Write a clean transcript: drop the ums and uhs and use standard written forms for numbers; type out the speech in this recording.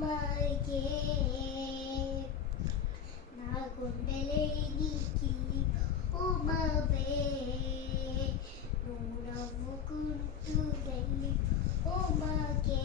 మాకే నా గుండెలే నీకి ఓ మావే నువ్వు నవ్వుకుంటూ వెళ్ళి ఓ మాకే